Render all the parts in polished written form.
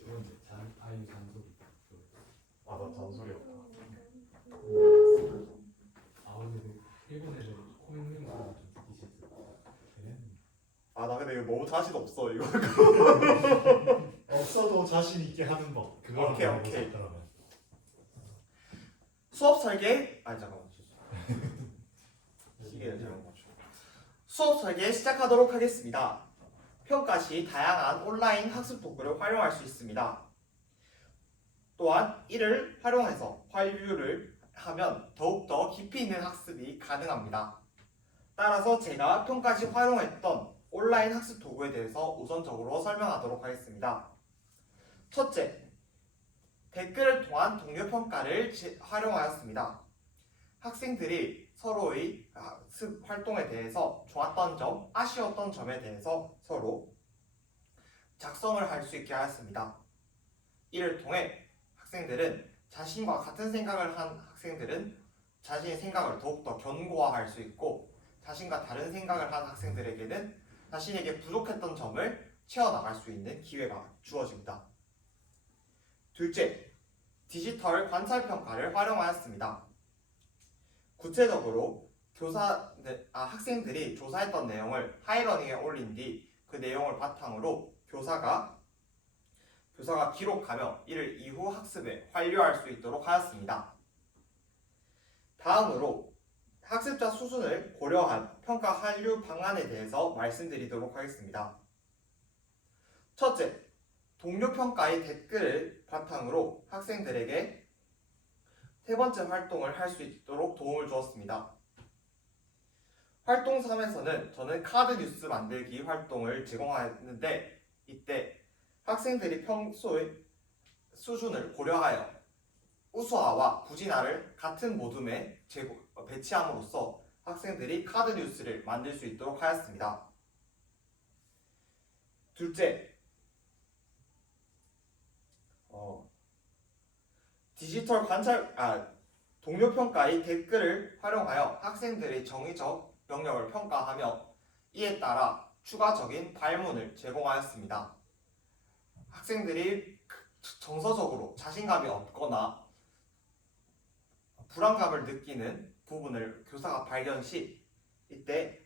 그건데 아이유 잔소리. 아, 나 잔소리였다. 아 근데 그 일본 애들 코맹맹 소리 좀 듣기 싫다. 아, 나 근데 이거 너무 자신 없어 이거. 없어도 자신 있게 하는 법. 그걸 오케이, 한번 오케이. 해보자, 그러면. 수업 설계. 아니 잠깐만. 시계를 잘못 맞춰. 수업 설계 시작하도록 하겠습니다. 평가 시 다양한 온라인 학습 도구를 활용할 수 있습니다. 또한 이를 활용해서 활류를 하면 더욱더 깊이 있는 학습이 가능합니다. 따라서 제가 평가 시 활용했던 온라인 학습 도구에 대해서 우선적으로 설명하도록 하겠습니다. 첫째, 댓글을 통한 동료 평가를 활용하였습니다. 학생들이 서로의 학습 활동에 대해서 좋았던 점, 아쉬웠던 점에 대해서 서로 작성을 할 수 있게 하였습니다. 이를 통해 학생들은 자신과 같은 생각을 한 학생들은 자신의 생각을 더욱더 견고화할 수 있고, 자신과 다른 생각을 한 학생들에게는 자신에게 부족했던 점을 채워나갈 수 있는 기회가 주어집니다. 둘째, 디지털 관찰평가를 활용하였습니다. 구체적으로 학생들이 조사했던 내용을 하이러닝에 올린 뒤 그 내용을 바탕으로 교사가 기록하며 이를 이후 학습에 활용할 수 있도록 하였습니다. 다음으로 학습자 수준을 고려한 평가 한류 방안에 대해서 말씀드리도록 하겠습니다. 첫째, 동료 평가의 댓글을 바탕으로 학생들에게 세 번째 활동을 할 수 있도록 도움을 주었습니다. 활동 3에서는 저는 카드 뉴스 만들기 활동을 제공하였는데, 이때 학생들이 평소의 수준을 고려하여 우수화와 부진화를 같은 모둠에 배치함으로써 학생들이 카드 뉴스를 만들 수 있도록 하였습니다. 둘째, 디지털 동료 평가의 댓글을 활용하여 학생들의 정의적 영역을 평가하며 이에 따라 추가적인 발문을 제공하였습니다. 학생들이 정서적으로 자신감이 없거나 불안감을 느끼는 부분을 교사가 발견 시, 이때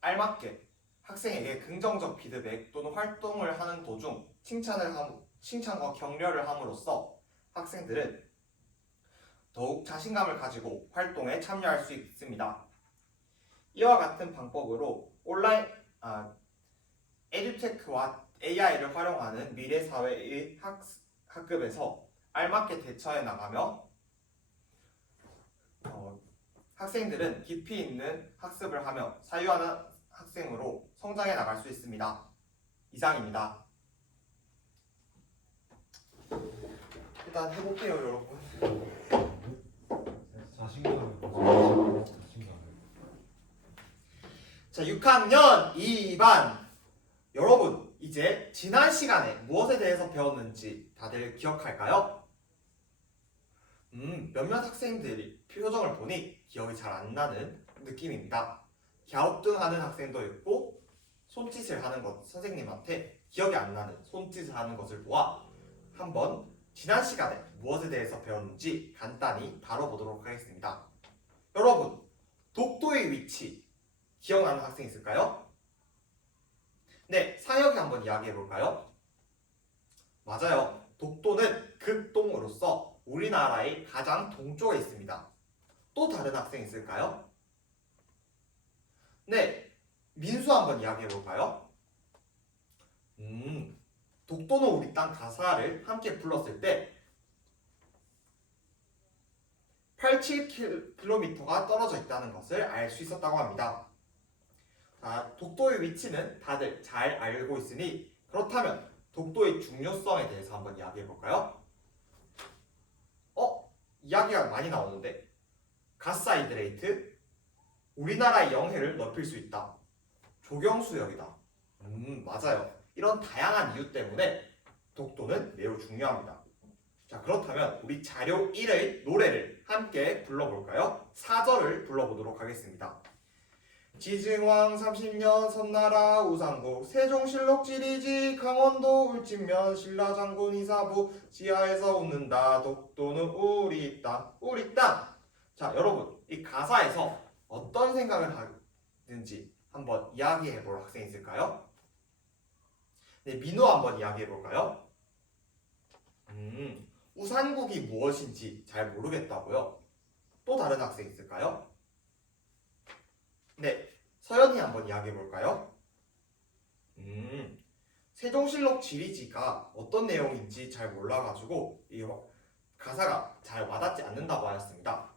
알맞게 학생에게 긍정적 피드백 또는 활동을 하는 도중 칭찬과 격려를 함으로써 학생들은 더욱 자신감을 가지고 활동에 참여할 수 있습니다. 이와 같은 방법으로 온라인 에듀테크와 AI를 활용하는 미래 사회의 학급에서 알맞게 대처해 나가며 학생들은 깊이 있는 학습을 하며 사유하는 학생으로 성장해 나갈 수 있습니다. 이상입니다. 일단 해볼게요, 여러분. 자신감을 가지고 자신감을. 자, 6학년 2반. 여러분, 이제 지난 시간에 무엇에 대해서 배웠는지 다들 기억할까요? 몇몇 학생들이 표정을 보니 기억이 잘 안 나는 느낌입니다. 갸우뚱하는 학생도 있고, 손짓을 하는 것, 선생님한테 기억이 안 나는 손짓을 하는 것을 보아 한번 지난 시간에 무엇에 대해서 배웠는지 간단히 다뤄보도록 하겠습니다. 여러분, 독도의 위치 기억나는 학생 있을까요? 네, 상혁이 한번 이야기해볼까요? 맞아요. 독도는 극동으로서 우리나라의 가장 동쪽에 있습니다. 또 다른 학생 있을까요? 네, 민수 한번 이야기해볼까요? 독도는 우리 땅 가사를 함께 불렀을 때 87km가 떨어져 있다는 것을 알 수 있었다고 합니다. 독도의 위치는 다들 잘 알고 있으니, 그렇다면 독도의 중요성에 대해서 한번 이야기해볼까요? 이야기가 많이 나오는데, 가스하이드레이트, 우리나라의 영해를 넓힐 수 있다, 조경수역이다. 맞아요. 이런 다양한 이유 때문에 독도는 매우 중요합니다. 자, 그렇다면 우리 자료 1의 노래를 함께 불러볼까요? 4절을 불러보도록 하겠습니다. 지증왕 30년 섬나라 우상국 세종실록 지리지 강원도 울진면 신라장군 이사부 지하에서 웃는다 독도는 우리 땅 우리 땅. 자 여러분 이 가사에서 어떤 생각을 하는지 한번 이야기해 볼 학생 있을까요? 네, 민호 한번 이야기해 볼까요? 우산국이 무엇인지 잘 모르겠다고요? 또 다른 학생 있을까요? 네, 서연이 한번 이야기해 볼까요? 세종실록 지리지가 어떤 내용인지 잘 몰라가지고 이 가사가 잘 와닿지 않는다고 하였습니다.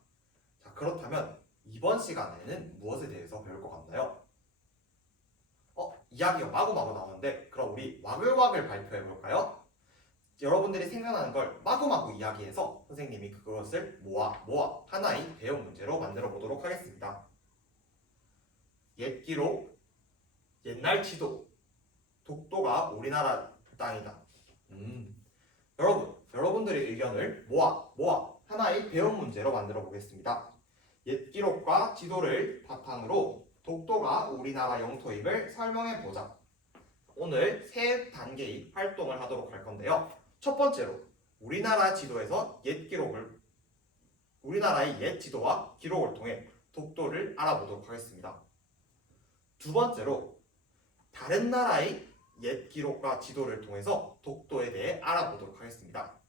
자, 그렇다면 이번 시간에는 무엇에 대해서 배울 것 같나요? 이야기가 마구마구 나오는데 그럼 우리 와글와글 발표해 볼까요? 여러분들이 생각나는 걸 마구마구 이야기해서 선생님이 그것을 모아 하나의 대형 문제로 만들어 보도록 하겠습니다. 옛 기록, 옛날 지도, 독도가 우리나라 땅이다. 여러분들의 의견을 모아 하나의 배운 문제로 만들어 보겠습니다. 옛 기록과 지도를 바탕으로 독도가 우리나라 영토임을 설명해 보자. 오늘 세 단계의 활동을 하도록 할 건데요. 첫 번째로 우리나라의 옛 지도와 기록을 통해 독도를 알아보도록 하겠습니다. 두 번째로 다른 나라의 옛 기록과 지도를 통해서 독도에 대해 알아보도록 하겠습니다.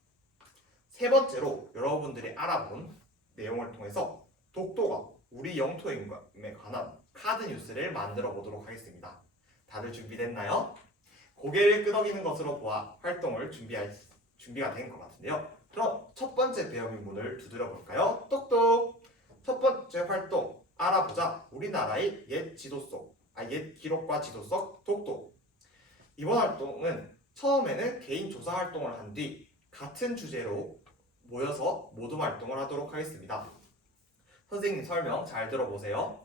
세 번째로 여러분들이 알아본 내용을 통해서 독도가 우리 영토임에 관한 카드 뉴스를 만들어 보도록 하겠습니다. 다들 준비됐나요? 고개를 끄덕이는 것으로 보아 활동을 준비가 된 것 같은데요. 그럼 첫 번째 배움의 문을 두드려 볼까요? 똑똑! 첫 번째 활동 알아보자. 우리나라의 옛 기록과 지도 속 독도. 이번 활동은 처음에는 개인 조사 활동을 한 뒤 같은 주제로 모여서 모둠 활동을 하도록 하겠습니다. 선생님 설명 잘 들어보세요.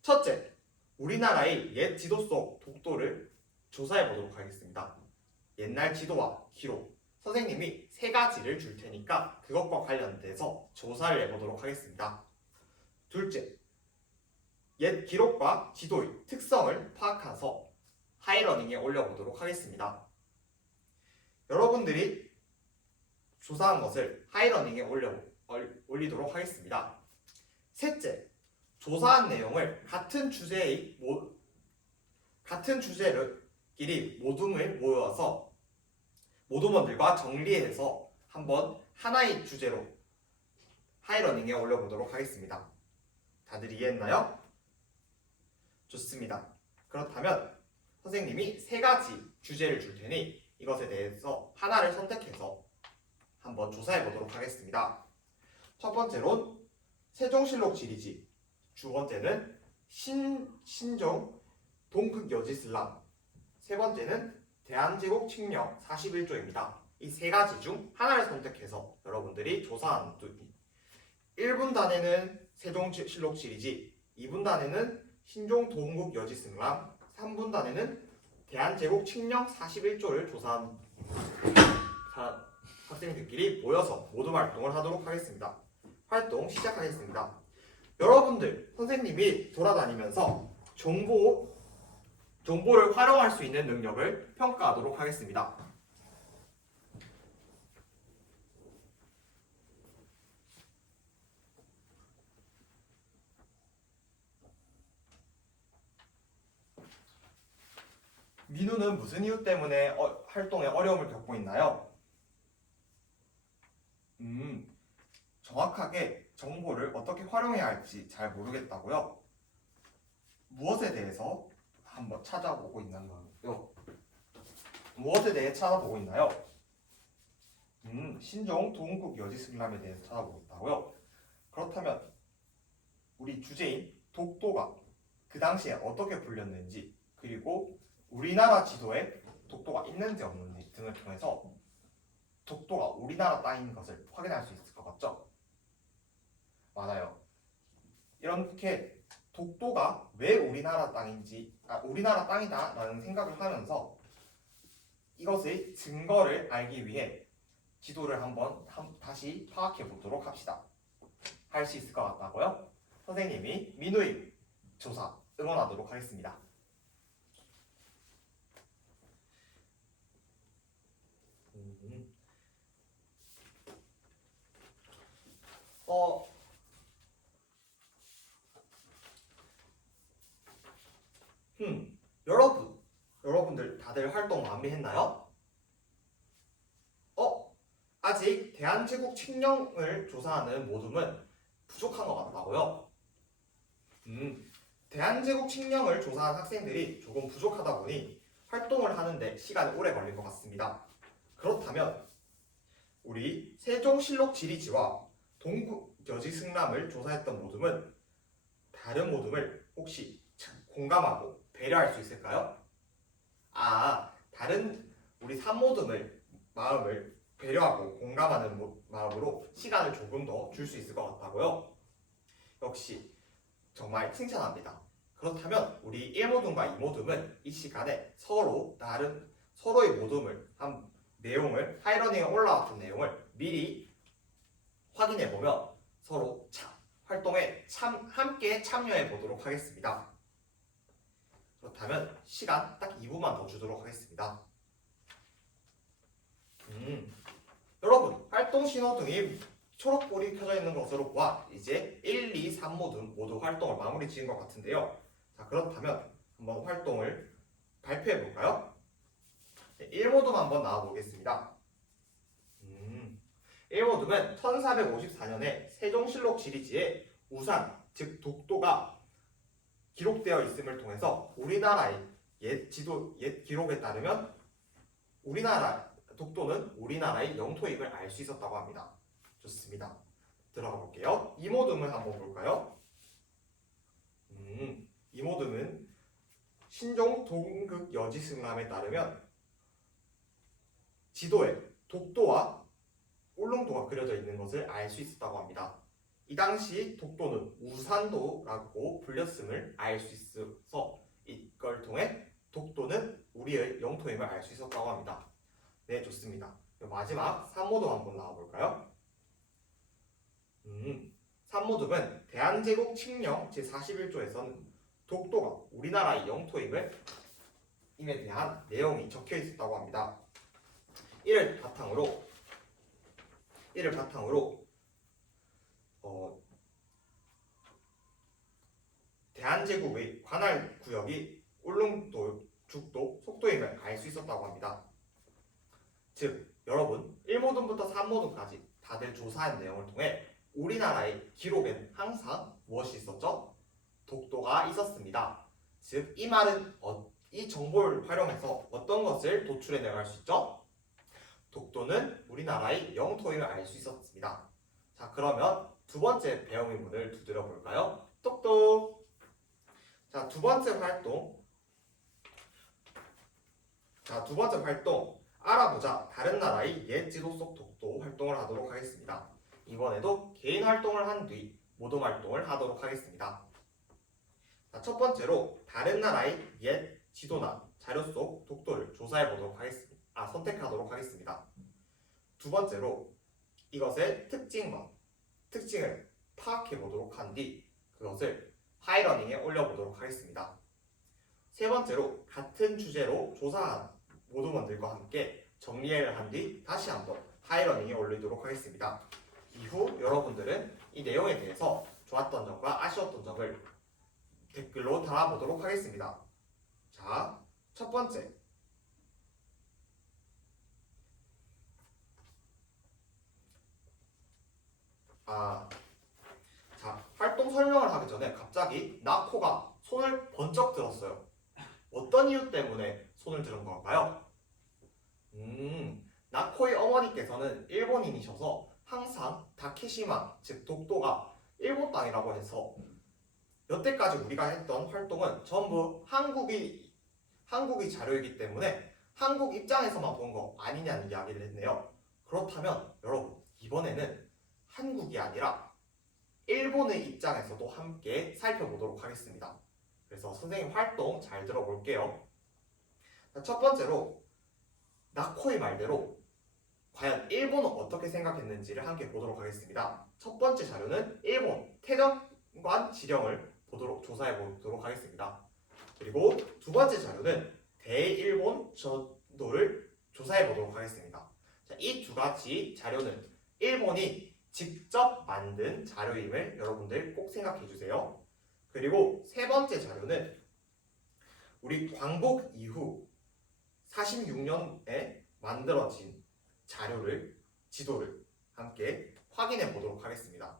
첫째, 우리나라의 옛 지도 속 독도를 조사해 보도록 하겠습니다. 옛날 지도와 기록, 선생님이 세 가지를 줄 테니까 그것과 관련돼서 조사를 해보도록 하겠습니다. 둘째, 옛 기록과 지도의 특성을 파악해서 하이러닝에 올려보도록 하겠습니다. 여러분들이 조사한 것을 하이러닝에 올리도록 하겠습니다. 셋째, 조사한 내용을 같은 주제끼리 모둠을 모여서 모둠원들과 정리해서 한번 하나의 주제로 하이러닝에 올려보도록 하겠습니다. 다들 이해했나요? 좋습니다. 그렇다면 선생님이 세 가지 주제를 줄 테니 이것에 대해서 하나를 선택해서 한번 조사해 보도록 하겠습니다. 첫 번째로는 세종실록 지리지, 두 번째는 신종 동극여지슬람, 세 번째는 대한제국 칙령 41조입니다. 이 세 가지 중 하나를 선택해서 여러분들이 조사한 뒤 1분 단에는 세종실록 지리지, 2분 단에는 신종 동극여지슬람, 3분 단에는 대한제국 칙령 41조를 조사한 학생들끼리 모여서 모둠 활동을 하도록 하겠습니다. 활동 시작하겠습니다. 여러분들, 선생님이 돌아다니면서 정보를 활용할 수 있는 능력을 평가하도록 하겠습니다. 민우는 무슨 이유 때문에 활동에 어려움을 겪고 있나요? 정확하게 정보를 어떻게 활용해야 할지 잘 모르겠다고요? 무엇에 대해서 한번 찾아보고 있는 거요? 무엇에 대해 찾아보고 있나요? 신종 동국여지슬람에 대해서 찾아보고 있다고요? 그렇다면 우리 주제인 독도가 그 당시에 어떻게 불렸는지, 그리고 우리나라 지도에 독도가 있는지 없는지 등을 통해서 독도가 우리나라 땅인 것을 확인할 수 있을 것 같죠? 맞아요. 이렇게 독도가 왜 우리나라 땅이다 라는 생각을 하면서 이것의 증거를 알기 위해 지도를 한번 다시 파악해 보도록 합시다. 할 수 있을 것 같다고요? 선생님이 민우의 조사 응원하도록 하겠습니다. 음. 어, 여러분들 다들 활동 마무리했나요? 아직 대한제국 칙령을 조사하는 모둠은 부족한 것 같다고요? 대한제국 칙령을 조사한 학생들이 조금 부족하다 보니 활동을 하는데 시간이 오래 걸릴 것 같습니다. 그렇다면 우리 세종실록 지리지와 동국여지승람을 조사했던 모둠은 다른 모둠을 혹시 공감하고 배려할 수 있을까요? 다른 우리 산모둠의 마음을 배려하고 공감하는 마음으로 시간을 조금 더 줄 수 있을 것 같다고요? 역시 정말 칭찬합니다. 그렇다면 우리 1모둠과 2모둠은 이 시간에 서로의 모둠을 한 내용을 하이러닝에 올라왔던 내용을 미리 확인해보며 서로 활동에 함께 참여해 보도록 하겠습니다. 그렇다면 시간 딱 2분만 더 주도록 하겠습니다. 여러분, 활동 신호등이 초록불이 켜져 있는 것으로 보아 이제 1, 2, 3모둠 모두 활동을 마무리 지은 것 같은데요. 자, 그렇다면 한번 활동을 발표해 볼까요? 1모둠 한번 나와 보겠습니다. 1모둠은 1454년에 세종실록 지리지에 우산, 즉 독도가 기록되어 있음을 통해서 우리나라의 옛 기록에 따르면 독도는 우리나라의 영토임을 알 수 있었다고 합니다. 좋습니다. 들어가 볼게요. 2모둠을 한번 볼까요? 2모둠은 신종 동국여지승람에 따르면 지도에 독도와 울릉도가 그려져 있는 것을 알 수 있었다고 합니다. 이 당시 독도는 우산도라고 불렸음을 알 수 있어서 이걸 통해 독도는 우리의 영토임을 알 수 있었다고 합니다. 네, 좋습니다. 마지막 3모둠 한번 나와볼까요? 3모둠은 대한제국 칙령 제41조에서는 독도가 우리나라의 영토임에 대한 내용이 적혀 있었다고 합니다. 이를 바탕으로 대한제국의 관할 구역이 울릉도, 죽도, 속도임을 알 수 있었다고 합니다. 즉, 여러분 1모둠부터 3모둠까지 다들 조사한 내용을 통해 우리나라의 기록엔 항상 무엇이 있었죠? 독도가 있었습니다. 즉, 이 말은 이 정보를 활용해서 어떤 것을 도출해 내갈 수 있죠? 독도는 우리나라의 영토임을 알 수 있었습니다. 자, 그러면 두 번째 배영의 문을 두드려 볼까요? 똑똑! 자, 두 번째 활동 알아보자 다른 나라의 옛 지도 속 독도 활동을 하도록 하겠습니다. 이번에도 개인 활동을 한 뒤 모둠 활동을 하도록 하겠습니다. 자, 첫 번째로 다른 나라의 옛 지도나 자료 속 독도를 조사해 보도록 하겠습니다. 선택하도록 하겠습니다. 두 번째로 이것의 특징을 파악해 보도록 한 뒤 그것을 하이러닝에 올려보도록 하겠습니다. 세 번째로 같은 주제로 조사한 모둠원들과 함께 정리를 한 뒤 다시 한번 하이러닝에 올리도록 하겠습니다. 이후 여러분들은 이 내용에 대해서 좋았던 점과 아쉬웠던 점을 댓글로 달아보도록 하겠습니다. 자, 첫 번째. 활동 설명을 하기 전에 갑자기 나코가 손을 번쩍 들었어요. 어떤 이유 때문에 손을 들은 걸까요? 나코의 어머니께서는 일본인이셔서 항상 다케시마, 즉 독도가 일본 땅이라고 해서 여태까지 우리가 했던 활동은 전부 한국이 자료이기 때문에 한국 입장에서만 본 거 아니냐는 이야기를 했네요. 그렇다면 여러분, 이번에는 한국이 아니라 일본의 입장에서도 함께 살펴보도록 하겠습니다. 그래서 선생님 활동 잘 들어볼게요. 첫 번째로 나코의 말대로 과연 일본은 어떻게 생각했는지를 함께 보도록 하겠습니다. 첫 번째 자료는 일본 태정관 지령을 조사해 보도록 하겠습니다. 그리고 두 번째 자료는 대일본 전도를 조사해 보도록 하겠습니다. 이 두 가지 자료는 일본이 직접 만든 자료임을 여러분들 꼭 생각해 주세요. 그리고 세 번째 자료는 우리 광복 이후 46년에 만들어진 지도를 함께 확인해 보도록 하겠습니다.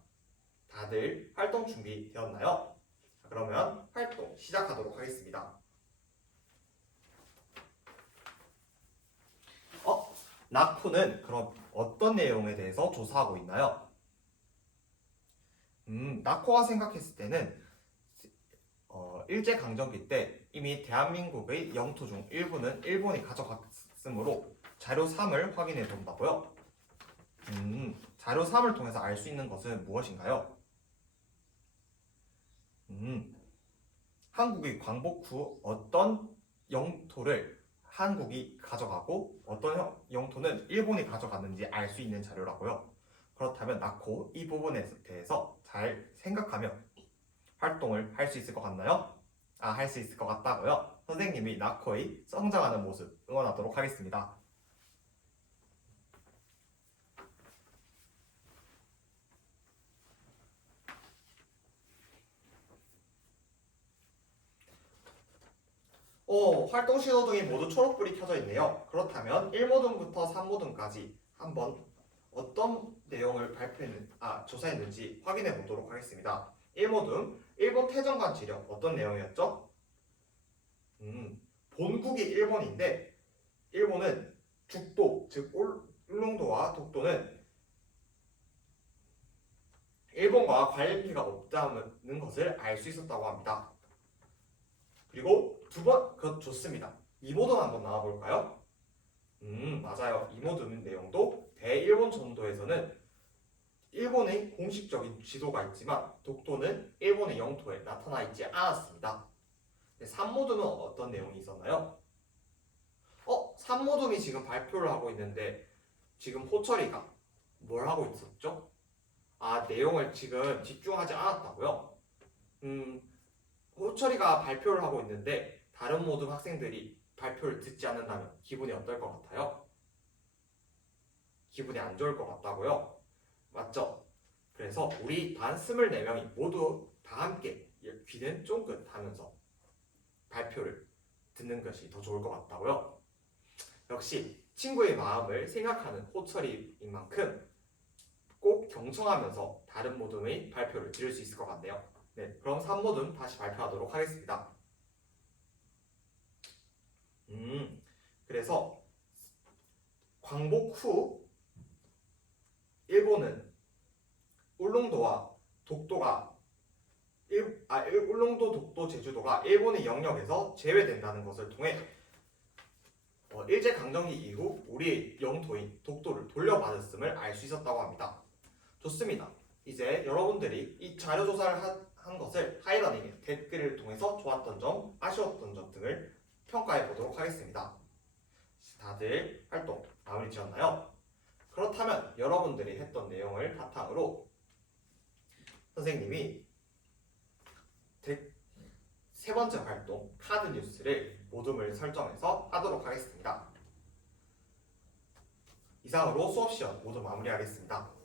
다들 활동 준비되었나요? 자, 그러면 활동 시작하도록 하겠습니다. 나코는 그럼 어떤 내용에 대해서 조사하고 있나요? 나코가 생각했을 때는 일제강점기 때 이미 대한민국의 영토 중 일부는 일본이 가져갔으므로 자료 3을 확인해 본다고요? 자료 3을 통해서 알 수 있는 것은 무엇인가요? 한국이 광복 후 어떤 영토를 한국이 가져가고 어떤 영토는 일본이 가져갔는지 알 수 있는 자료라고요. 그렇다면 나코 이 부분에 대해서 잘 생각하며 활동을 할 수 있을 것 같나요? 할 수 있을 것 같다고요? 선생님이 나코의 성장하는 모습 응원하도록 하겠습니다. 활동 신호등이 모두 초록불이 켜져 있네요. 그렇다면 1모등부터 3모등까지 한번 어떤 내용을 조사했는지 확인해 보도록 하겠습니다. 1모등, 일본 태정관 지령 어떤 내용이었죠? 본국이 일본인데 일본은 죽도, 즉 울릉도와 독도는 일본과 관계가 없다는 것을 알 수 있었다고 합니다. 그리고 그것 좋습니다. 2모등 한번 나와볼까요? 맞아요. 2모등 내용도 대일본 전도에서는 일본의 공식적인 지도가 있지만 독도는 일본의 영토에 나타나 있지 않았습니다. 3모등은 어떤 내용이 있었나요? 3모등이 지금 발표를 하고 있는데 지금 호철이가 뭘 하고 있었죠? 내용을 지금 집중하지 않았다고요? 호철이가 발표를 하고 있는데 다른 모든 학생들이 발표를 듣지 않는다면 기분이 어떨 것 같아요? 기분이 안 좋을 것 같다고요? 맞죠? 그래서 우리 반 24명이 모두 다 함께 귀는 쫑긋 하면서 발표를 듣는 것이 더 좋을 것 같다고요? 역시 친구의 마음을 생각하는 호철이인 만큼 꼭 경청하면서 다른 모둠의 발표를 들을 수 있을 것 같네요. 네, 그럼 3모둠 다시 발표하도록 하겠습니다. 그래서 광복 후 일본은 울릉도와 독도가 울릉도, 독도, 제주도가 일본의 영역에서 제외된다는 것을 통해 일제강점기 이후 우리의 영토인 독도를 돌려받았음을 알 수 있었다고 합니다. 좋습니다. 이제 여러분들이 이 자료조사를 한 것을 하이러닝 댓글을 통해서 좋았던 점, 아쉬웠던 점 등을 평가해 보도록 하겠습니다. 다들 활동 마무리 지었나요? 그렇다면 여러분들이 했던 내용을 바탕으로 선생님이 세 번째 활동 카드 뉴스를 모둠을 설정해서 하도록 하겠습니다. 이상으로 수업 시간 모두 마무리하겠습니다.